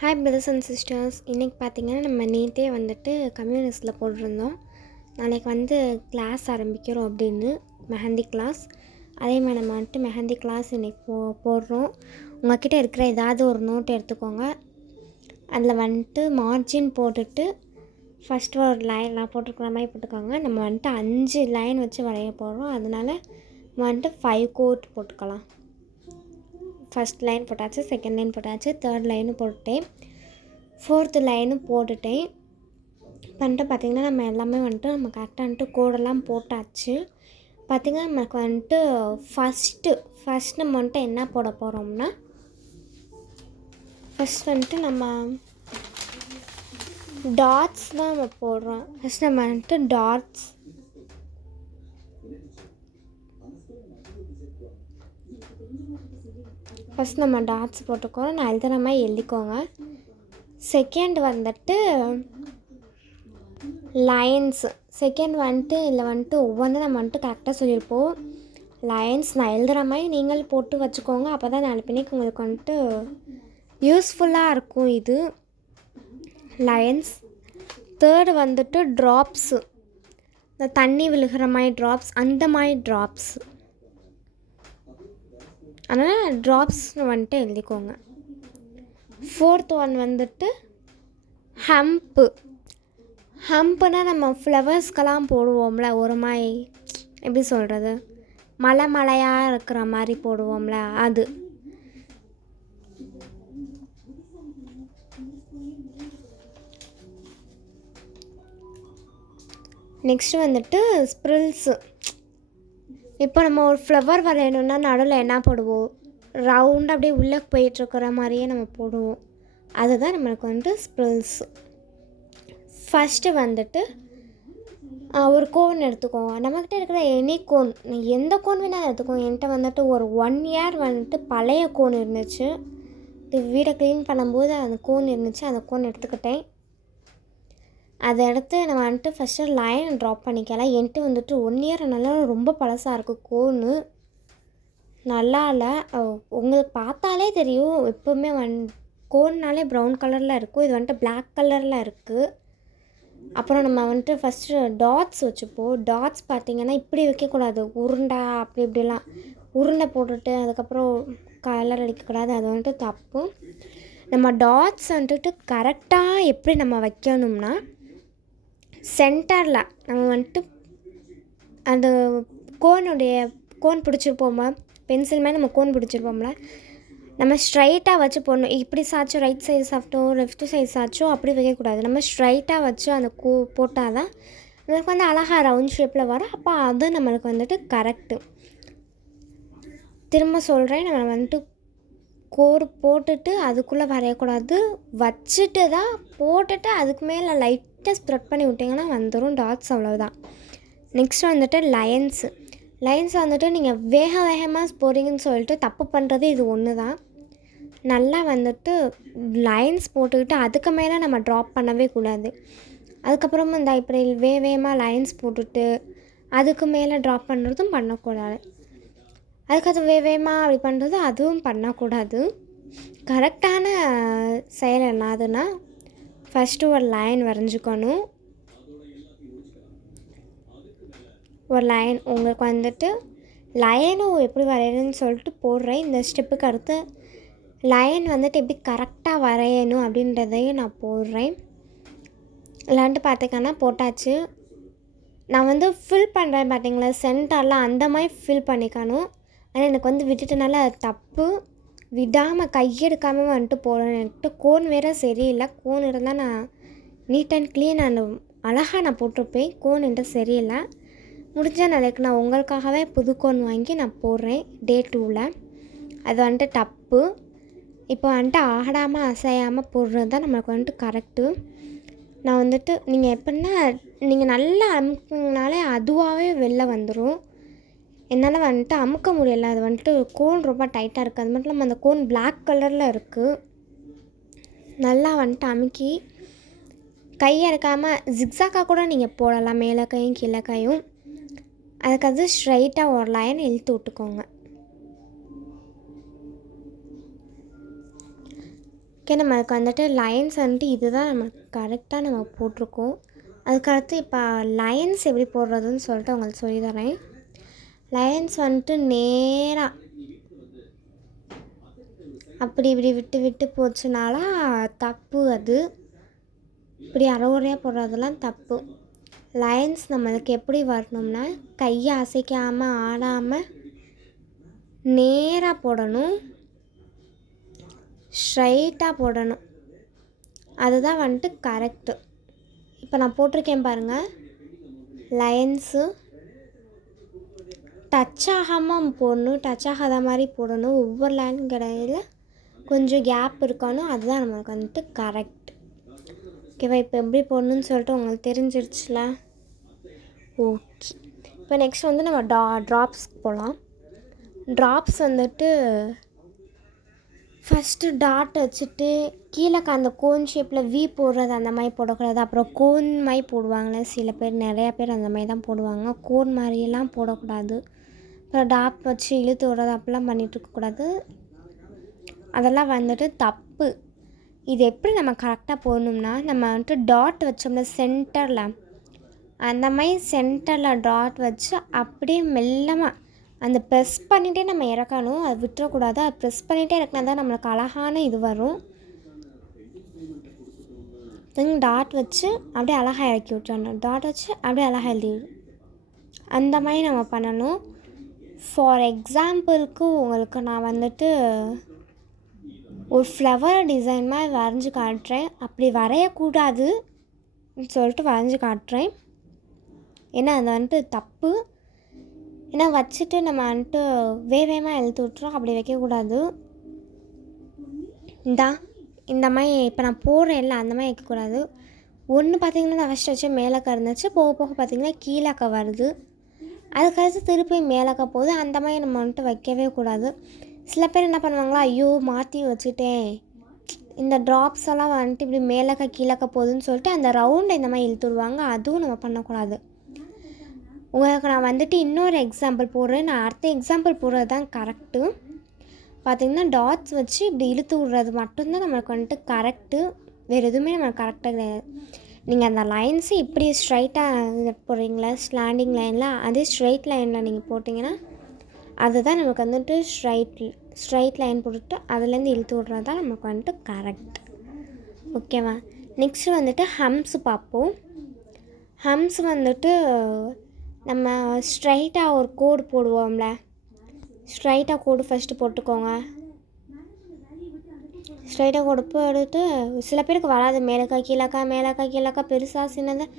Hi brothers and sisters. இன்றைக்கி பார்த்திங்கன்னா நம்ம நேற்றே வந்துட்டு கம்யூனிஸ்டில் போட்டிருந்தோம். நாளைக்கு கிளாஸ் ஆரம்பிக்கிறோம் அப்படின்னு, மெஹந்தி கிளாஸ். அதே மாதிரி நம்ம மெஹந்தி கிளாஸ் இன்றைக்கி போடுறோம். உங்கள்கிட்ட இருக்கிற ஏதாவது ஒரு நோட் எடுத்துக்கோங்க. அதில் மார்ஜின் போட்டுட்டு ஃபஸ்ட்டு ஒரு லைன் நான் போட்டிருக்கிற மாதிரி போட்டுக்கோங்க. நம்ம 5 லைன் வச்சு வரைய போடுறோம். அதனால் 5 கோட் போட்டுக்கலாம். ஃபஸ்ட் லைன் போட்டாச்சு, செகண்ட் லைன் போட்டாச்சு, தேர்ட் லைனும் போட்டுட்டேன், ஃபோர்த்து லைனும் போட்டுட்டேன். பார்த்திங்கன்னா நம்ம எல்லாமே நம்ம கரெக்டாக கோடெல்லாம் போட்டாச்சு. பார்த்திங்கன்னா நமக்கு ஃபஸ்ட்டு நம்ம என்ன போட போகிறோம்னா, ஃபஸ்ட் நம்ம டாட்ஸ் தான் நம்ம போடுறோம். ஃபஸ்ட் நம்ம டாட்ஸ் ஃபஸ்ட் நம்ம டாட்ஸ் போட்டுக்கோங்க. நான் எழுதுகிற மாதிரி எழுதிக்கோங்க. Second lines. செகண்ட் இல்லை ஒவ்வொன்றும் நம்ம கரெக்டாக சொல்லியிருப்போம். லைன்ஸ் நான் எழுதுகிற மாதிரி நீங்கள் போட்டு வச்சுக்கோங்க. அப்போ தான் நாலு பின்னைக்கு உங்களுக்கு யூஸ்ஃபுல்லாக இருக்கும் இது லைன்ஸ். தேர்டு ட்ராப்ஸு, இந்த தண்ணி விழுகிற மாதிரி ட்ராப்ஸ், அந்த மாதிரி ட்ராப்ஸ். அதனால் ட்ராப்ஸ்னு எழுதிக்கோங்க. ஃபோர்த் ஒன் ஹம்புனா நம்ம ஃப்ளவர்ஸ்க்கெல்லாம் போடுவோம்ல, ஒரு மாதிரி எப்படி சொல்கிறது, மலையாக இருக்கிற மாதிரி போடுவோம்ல, அது. நெக்ஸ்ட்டு ஸ்ப்ரில்ஸு. இப்போ நம்ம ஒரு ஃப்ளவர் வரையணுன்னா நடுவில் என்ன போடுவோம், ரவுண்டாக அப்படியே உள்ளே போயிட்டுருக்கிற மாதிரியே நம்ம போடுவோம். அதுதான் நம்மளுக்கு ஸ்ப்ரில்ஸ். ஃபஸ்ட்டு ஒரு கோன் எடுத்துக்கோங்க. நம்மக்கிட்ட இருக்கிற எனி கோன், எந்த கோன் வேணால் எடுத்துக்கோங்க. என்கிட்ட ஒரு 1 இயர் பழைய கோன் இருந்துச்சு. இது வீடை க்ளீன் பண்ணும்போது அந்த கோன் இருந்துச்சு, அந்த கோன் எடுத்துக்கிட்டேன். அதை எடுத்து நம்ம ஃபஸ்ட்டு லைன் ட்ராப் பண்ணிக்கலாம். என்கிட்ட 1 இயர் நல்லா ரொம்ப பழசாக இருக்குது கோனு, நல்லா இல்லை. உங்களுக்கு பார்த்தாலே தெரியும், எப்போவுமே கோன்னாலே ப்ரௌன் கலரில் இருக்கும். இது பிளாக் கலரில் இருக்குது. அப்புறம் நம்ம ஃபஸ்ட்டு டாட்ஸ் வச்சுப்போம். டாட்ஸ் பார்த்திங்கன்னா இப்படி வைக்கக்கூடாது, உருண்டை அப்படி இப்படிலாம் உருண்டை போட்டுட்டு அதுக்கப்புறம் கலர் அடிக்கக்கூடாது. அது தப்பு. நம்ம டாட்ஸ் கரெக்டாக எப்படி நம்ம வைக்கணும்னா, சென்டரில் நம்ம அந்த கோன் பிடிச்சிருப்போமா, பென்சில் மாதிரி நம்ம கோன் பிடிச்சிருப்போம்ல, நம்ம ஸ்ட்ரைட்டாக வச்சு போடணும். இப்படி சாச்சும் ரைட் சைஸ் ஆகட்டும், லெஃப்ட் சைஸ் ஆச்சும் அப்படி வைக்கக்கூடாது. நம்ம ஸ்ட்ரைட்டாக வச்சு அந்த போட்டால் தான் நமக்கு அழகாக ரவுண்ட் ஷேப்பில் வரும். அப்போ அது நம்மளுக்கு கரெக்டு. திரும்ப சொல்கிறேன், நம்ம கோடு போட்டுட்டு அதுக்குள்ளே வரையக்கூடாது, வச்சுட்டு தான் போட்டுட்டு அதுக்கு மேலே லைட்டாக ஸ்ப்ரெட் பண்ணி விட்டிங்கன்னா வந்துடும் டாட்ஸ். அவ்வளோதான். Next lines. லைன்ஸ் நீங்கள் வேகமாக போகிறீங்கன்னு சொல்லிட்டு தப்பு பண்ணுறது இது ஒன்று தான். நல்லா லைன்ஸ் போட்டுக்கிட்டு அதுக்கு மேலே நம்ம ட்ராப் பண்ணவே கூடாது. அதுக்கப்புறமா இந்த இப்படி வேகமாக லைன்ஸ் போட்டுட்டு அதுக்கு மேலே ட்ராப் பண்ணுறதும் பண்ணக்கூடாது. அதுக்கு வேகமாக அப்படி பண்ணுறது அதுவும் பண்ணக்கூடாது. கரெக்டான செயல் என்னதுன்னா, ஃபஸ்ட்டு ஒரு லைன் வரைஞ்சிக்கணும். ஒரு லைன் உங்களுக்கு லைனும் எப்படி வரையணும்னு சொல்லிட்டு போடுறேன். இந்த ஸ்டெப்புக்கு அடுத்து லைன் எப்படி கரெக்டாக வரையணும் அப்படின்றதையும் நான் போடுறேன். பார்த்திங்கன்னா போட்டாச்சு. நான் ஃபில் பண்ணுறேன் பார்த்திங்களா, சென்டர்லாம் அந்த மாதிரி ஃபில் பண்ணிக்கணும். ஆனால் எனக்கு விட்டுட்டனால அது தப்பு. விடாமல் கையெடுக்காமல் போடணும். கோன் வேறு சரியில்லை. கோன் இருந்தால் நான் நீட் அண்ட் க்ளீன் அண்ட் அழகாக நான் போட்டிருப்பேன். கோன் என்கிட்ட சரியில்லை. முடிஞ்சால் நாளைக்கு நான் உங்களுக்காகவே புது கோன் வாங்கி நான் போடுறேன் டே 2ல். அது தப்பு. இப்போ ஆடாமல் அசையாமல் போடுறது தான் நம்மளுக்கு கரெக்டு. நான் நீங்கள் எப்படின்னா, நீங்கள் நல்லா அமுக்குனாலே அதுவாகவே வெளில வந்துடும். என்னால் அமுக்க முடியலை. அது கோன் ரொம்ப டைட்டாக இருக்குது. அது மட்டும் இல்லாமல் அந்த கோன் பிளாக் கலரில் இருக்குது. நல்லா அமுக்கி கையை எடுக்காமல் ஜிக்ஸாக்காக கூட நீங்கள் போடலாம், மேலே கையும் கீழே கையும். அதுக்கு ஸ்ட்ரைட்டாக ஒரு லைன் இழுத்து விட்டுக்கோங்க. ஓகே, நம்மளுக்கு வந்துட்டு லைன்ஸ் வந்துட்டு இதுதான் நம்ம கரெக்டாக நம்ம போட்டிருக்கோம். அதுக்கடுத்து இப்போ லைன்ஸ் எப்படி போடுறதுன்னு சொல்லிட்டு உங்களுக்கு சொல்லி தரேன். லைன்ஸ் வந்துட்டு நேராக அப்படி இப்படி விட்டு விட்டு போச்சுனால தப்பு. அது இப்படி அரைகுறையாக போடுறதெல்லாம் தப்பு. லைன்ஸ் நம்மளுக்கு எப்படி வரணும்னா கையை அசைக்காமல் ஆடாமல் நேராக போடணும், ஸ்ட்ரைட்டாக போடணும். அதுதான் வந்துட்டு கரெக்டு. இப்போ நான் போட்டிருக்கேன் பாருங்கள், லைன்ஸு டச் ஆகாமல் போடணும், டச் ஆகாத மாதிரி போடணும். ஒவ்வொரு லைன் கிடையில கொஞ்சம் கேப் இருக்கணும். அதுதான் நம்மளுக்கு வந்துட்டு கரெக்ட். ஓகேவா? இப்போ எப்படி போடணுன்னு சொல்லிட்டு உங்களுக்கு தெரிஞ்சிருச்சுல. ஓகே, இப்போ நெக்ஸ்ட் வந்து நம்ம ட்ராப்ஸ்க்கு போகலாம். ட்ராப்ஸ் வந்துட்டு ஃபஸ்ட்டு டாட் வச்சுட்டு கீழே அந்த கோன் ஷேப்பில் வி போடுறது அந்த மாதிரி போடக்கூடாது. அப்புறம் கோன் மாதிரி போடுவாங்களே சில பேர், நிறையா பேர் அந்த மாதிரி தான் போடுவாங்க. கோன் மாதிரியெல்லாம் போடக்கூடாது. அப்புறம் டாட் வச்சு இழுத்து விடுறது அப்படிலாம் பண்ணிகிட்டு இருக்கக்கூடாது. அதெல்லாம் வந்துட்டு தப்பு. இது எப்படி நம்ம கரெக்டாக போடணும்னா, நம்ம வந்துட்டு டாட் வச்சோம்னா சென்டரில், அந்த மாதிரி சென்டரில் டாட் வச்சு அப்படியே மெல்லமாக அந்த ப்ரெஸ் பண்ணிகிட்டே நம்ம இறக்கணும். அது விட்டுறக்கூடாது. அது ப்ரெஸ் பண்ணிகிட்டே இறக்குனா தான் நம்மளுக்கு அழகான இது வரும். டாட் வச்சு அப்படியே அழகாக இறக்கி விட்டுறணும். டாட் வச்சு அப்படியே அழகாக எழுதி அந்த மாதிரி நம்ம பண்ணணும். ஃபார் எக்ஸாம்பிளுக்கு உங்களுக்கு நான் வந்துட்டு ஒரு ஃப்ளவர் டிசைன் மாதிரி வரைஞ்சி காட்டுறேன். அப்படி வரையக்கூடாது சொல்லிட்டு வரைஞ்சி காட்டுறேன். ஏன்னா அது வந்துட்டு தப்பு. ஏன்னா வச்சுட்டு நம்ம வந்துட்டு வேகமாக எழுத்து விட்டுறோம். அப்படி வைக்கக்கூடாது. இந்த மாதிரி இப்போ நான் போடுறேன்ல, அந்த மாதிரி வைக்கக்கூடாது. ஒன்று பார்த்திங்கன்னா நான் ஃபஸ்ட்டு வச்சு மேலக்கா இருந்துச்சு, போக போக பார்த்திங்கன்னா கீழக்கா வருது. அதுக்கடுத்து திருப்பி மேலக்கா போகுது. அந்த மாதிரி நம்ம வந்துட்டு வைக்கவே கூடாது. சில பேர் என்ன பண்ணுவாங்களா, ஐயோ மாற்றி வச்சுட்டேன், இந்த ட்ராப்ஸ் எல்லாம் வந்துட்டு இப்படி மேலக்கா கீழக்கா போகுதுன்னு சொல்லிட்டு அந்த ரவுண்டை இந்த மாதிரி இழுத்து விடுவாங்க. அதுவும் நம்ம பண்ணக்கூடாது. உங்களுக்கு நான் வந்துட்டு இன்னொரு எக்ஸாம்பிள் போடுறேன். நான் அடுத்த எக்ஸாம்பிள் போடுறது தான் கரெக்டு. பார்த்திங்கன்னா டாட்ஸ் வச்சு இப்படி இழுத்து விட்றது மட்டும்தான் நம்மளுக்கு வந்துட்டு கரெக்டு. வேறு எதுவுமே நம்மளுக்கு கரெக்டாக கிடையாது. நீங்கள் அந்த லைன்ஸு இப்படி ஸ்ட்ரைட்டாக போடுறீங்களா, ஸ்லாண்டிங் லைனில், அதே ஸ்ட்ரைட் லைனில் நீங்கள் போட்டிங்கன்னா அதுதான் நமக்கு வந்துட்டு ஸ்ட்ரைட் லைன் போட்டுட்டு அதுலேருந்து இழுத்து விட்றது தான் நமக்கு வந்துட்டு கரெக்ட். ஓகேவா? நெக்ஸ்ட்டு வந்துட்டு ஹம்ஸ் பார்ப்போம். ஹம்ஸ் வந்துட்டு நம்ம ஸ்ட்ரைட்டாக ஒரு கோடு போடுவோம்ல, ஸ்ட்ரைட்டாக கோடு ஃபஸ்ட்டு போட்டுக்கோங்க. ஸ்ட்ரைட்டாக கோடு போட்டுட்டு சில பேருக்கு வராது, மேலக்கா கீழக்கா, மேலக்கா கீழக்கா, பெருசாக சின்னதாக,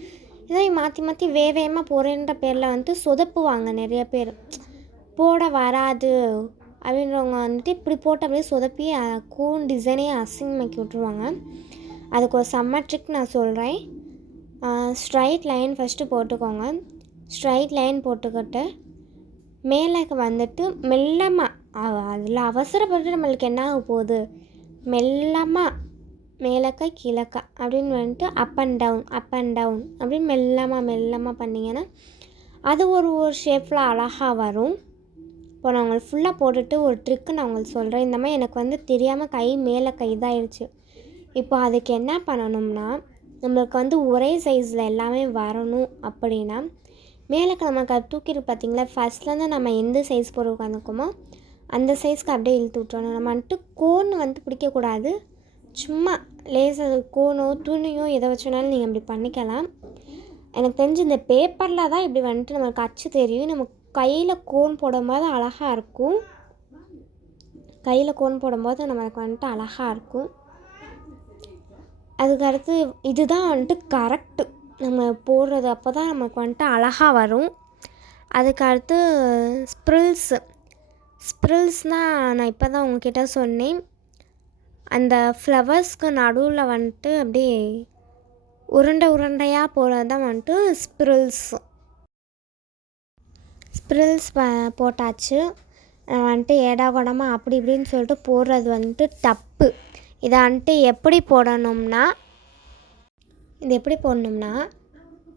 இதை மாற்றி மாற்றி வேகமாக போகிறேன்ற பேரில் வந்துட்டு சொதப்புவாங்க நிறைய பேர். போட வராது அப்படின்றவங்க வந்துட்டு இப்படி போட்டு அப்படியே சொதப்பி கோன் டிசைனே அசிங்கமாக்கி விட்ருவாங்க. அதுக்கு ஒரு செம்ம ட்ரிக் நான் சொல்கிறேன். ஸ்ட்ரைட் லைன் ஃபஸ்ட்டு போட்டுக்கோங்க. ஸ்ட்ரைட் லைன் போட்டுக்கிட்டு மேலேக்கு வந்துட்டு மெல்லமாக, அதில் அவசரப்பட்டு நம்மளுக்கு என்ன ஆக போகுது, மெல்லமாக மேலக்கா கீழக்கா அப்படின்னு வந்துட்டு அப் அண்ட் டவுன் அப்படின்னு மெல்லமாக பண்ணிங்கன்னா அது ஒரு ஷேப்பில் அழகாக வரும். இப்போ நான் உங்களுக்கு ஃபுல்லாக போட்டுட்டு ஒரு ட்ரிக்கு நான் உங்களுக்கு சொல்கிறேன். இந்த மாதிரி எனக்கு வந்து தெரியாமல் கை மேலே கை இதாகிடுச்சு. இப்போ அதுக்கு என்ன பண்ணணும்னா, நம்மளுக்கு வந்து ஒரே சைஸில் எல்லாமே வரணும் அப்படின்னா, மேலக்கு நமக்கு அது தூக்கிட்டு பார்த்திங்களா, ஃபஸ்ட்லேருந்து நம்ம எந்த சைஸ் போட்டு உட்காந்துக்கோமோ அந்த சைஸ்க்கு அப்படியே இழுத்து விட்டுறணும். நம்ம வந்துட்டு கோன் வந்து பிடிக்கக்கூடாது. சும்மா லேசாக கோனோ துணியோ எதை வச்சோனாலும் நீங்கள் இப்படி பண்ணிக்கலாம். எனக்கு தெரிஞ்சு இந்த பேப்பரில் தான் இப்படி வந்துட்டு நம்மளுக்கு அச்சு தெரியும். நம்ம கையில் கோன் போடும்போது அழகாக இருக்கும். கையில் கோன் போடும்போது நம்மளுக்கு வந்துட்டு அழகாக இருக்கும். அதுக்கடுத்து இதுதான் வந்துட்டு கரெக்டு நம்ம போடுறது. அப்போ தான் நமக்கு வந்துட்டு அழகாக வரும். அதுக்கடுத்து ஸ்ப்ரில்ஸ்னால் நான் இப்போ தான் உங்ககிட்ட சொன்னேன். அந்த ஃப்ளவர்ஸ்க்கு நடுவில் வந்துட்டு அப்படியே உருண்டையாக போடுறது தான் வந்துட்டு ஸ்ப்ரில்ஸ் போட்டாச்சு. வந்துட்டு ஏடாகூடமாக அப்படி இப்படின்னு சொல்லிட்டு போடுறது வந்துட்டு தப்பு. இதை வந்துட்டு எப்படி போடணும்னா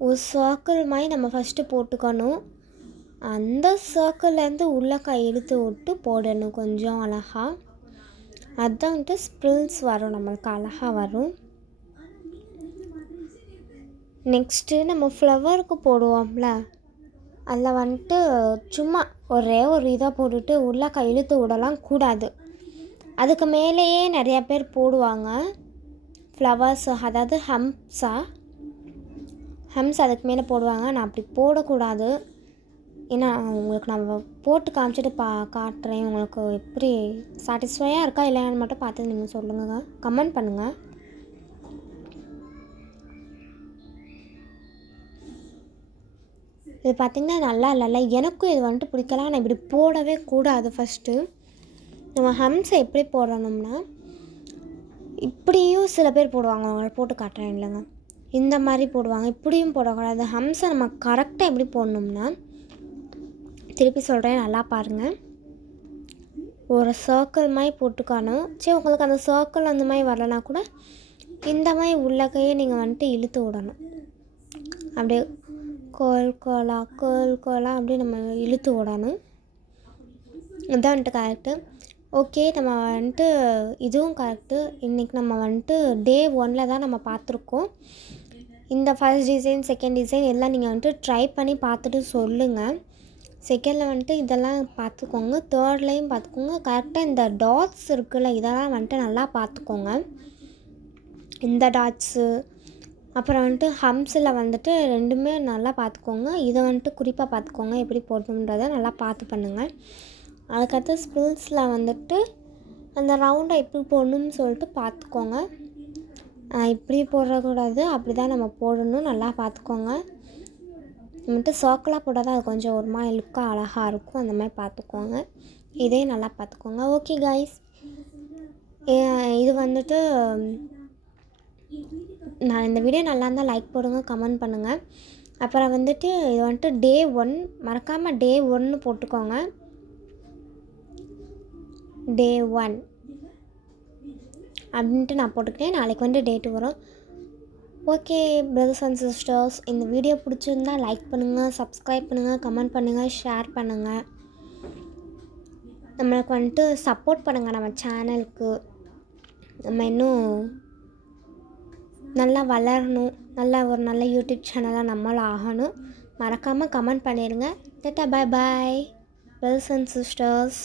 ஒரு சர்க்கிள் மாதிரி நம்ம ஃபஸ்ட்டு போட்டுக்கணும். அந்த சர்க்கிள்லேருந்து உள்ளக்கா இழுத்து விட்டு போடணும் கொஞ்சம் அழகாக. அதுதான் வந்துட்டு ஸ்ப்ரில்ஸ் வரும், நம்மளுக்கு அழகாக வரும். நெக்ஸ்ட்டு நம்ம ஃப்ளவருக்கு போடுவோம்ல, அதில் வந்துட்டு சும்மா ஒரே ஒரு இதாக போட்டுட்டு உள்ளாக்க இழுத்து விடலாம் கூடாது. அதுக்கு மேலேயே நிறையா பேர் போடுவாங்க ஃப்ளவர்ஸ், அதாவது ஹம்ஸ் அதுக்கு மேலே போடுவாங்க. நான் அப்படி போடக்கூடாது. ஏன்னா உங்களுக்கு நான் போட்டு காமிச்சிட்டு காட்டுறேன். உங்களுக்கு எப்படி சாட்டிஸ்ஃபையாக இருக்கா இல்லையான்னு மட்டும் பார்த்து நீங்கள் சொல்லுங்க, கமெண்ட் பண்ணுங்கள். இது பார்த்திங்கன்னா நல்லா இல்லைல்ல, எனக்கும் இது வந்துட்டு பிடிக்கலாம். ஆனால் இப்படி போடவே கூடாது. ஃபஸ்ட்டு நம்ம ஹம்ஸை எப்படி போடணும்னா, இப்படியும் சில பேர் போடுவாங்க, அவங்கள போட்டு காட்டுறேன் இல்லைங்க, இந்த மாதிரி போடுவாங்க. இப்படியும் போடக்கூடாது. ஹம்ஸை நம்ம கரெக்டாக எப்படி போடணும்னா, திருப்பி சொல்கிறேன், நல்லா பாருங்கள். ஒரு சர்க்கிள் மாதிரி போட்டுக்கணும். சரி, உங்களுக்கு அந்த சர்க்கிள் அந்த மாதிரி வரலனா கூட இந்த மாதிரி உள்ளக்கையே நீங்கள் வந்துட்டு இழுத்து விடணும். அப்படியே கோல் கோலாக அப்படியே நம்ம இழுத்து விடணும். இதுதான் வந்துட்டு கரெக்டு. ஓகே, நம்ம வந்துட்டு இதுவும் கரெக்டு. இன்றைக்கி நம்ம வந்துட்டு டே 1 தான் நம்ம பார்த்துருக்கோம். இந்த ஃபர்ஸ்ட் டிசைன், செகண்ட் டிசைன் எல்லாம் நீங்கள் வந்துட்டு ட்ரை பண்ணி பார்த்துட்டு சொல்லுங்கள். செகண்டில் வந்துட்டு இதெல்லாம் பார்த்துக்கோங்க, தேர்ட்லேயும் பார்த்துக்கோங்க. கரெக்டாக இந்த டாட்ஸ் இருக்குல்ல, இதெல்லாம் வந்துட்டு நல்லா பார்த்துக்கோங்க. இந்த டாட்ஸு அப்புறம் வந்துட்டு ஹம்ஸில் வந்துட்டு ரெண்டுமே நல்லா பார்த்துக்கோங்க. இதை வந்துட்டு குறிப்பாக பார்த்துக்கோங்க, எப்படி போடணுன்றதை நல்லா பார்த்து பண்ணுங்கள். அதுக்கடுத்து ஸ்பில்ஸில் வந்துட்டு அந்த ரவுண்டை எப்படி போடணும்னு சொல்லிட்டு பார்த்துக்கோங்க. இப்படி போடக்கூடாது, அப்படி தான் நம்ம போடணும், நல்லா பார்த்துக்கோங்க. வந்துட்டு சர்க்கிளாக போட்டால் தான் அது கொஞ்சம் ஒரு மாதிரி லுக்காக அழகாக இருக்கும். அந்த மாதிரி பார்த்துக்கோங்க, இதையும் நல்லா பார்த்துக்கோங்க. ஓகே கைஸ், இது வந்துட்டு நான் இந்த வீடியோ நல்லா இருந்தால் லைக் போடுங்க, கமெண்ட் பண்ணுங்கள். அப்புறம் வந்துட்டு இது வந்துட்டு டே 1, மறக்காமல் டே 1 போட்டுக்கோங்க. டே 1 அப்படின்ட்டு நான் போட்டுக்கிட்டேன். நாளைக்கு வந்து டே 2 வரும். ஓகே பிரதர்ஸ் அண்ட் சிஸ்டர்ஸ், இந்த வீடியோ பிடிச்சிருந்தா லைக் பண்ணுங்கள், சப்ஸ்கிரைப் பண்ணுங்கள், கமெண்ட் பண்ணுங்கள், ஷேர் பண்ணுங்கள். நம்மளுக்கு வந்துட்டு சப்போர்ட் பண்ணுங்கள். நம்ம சேனலுக்கு நம்ம இன்னும் நல்லா வளரணும், நல்ல யூடியூப் சேனலாக நம்மளும் ஆகணும். மறக்காமல் கமெண்ட் பண்ணிடுங்க. டாடா, பாய் பாய் பிரதர்ஸ் அண்ட் சிஸ்டர்ஸ்.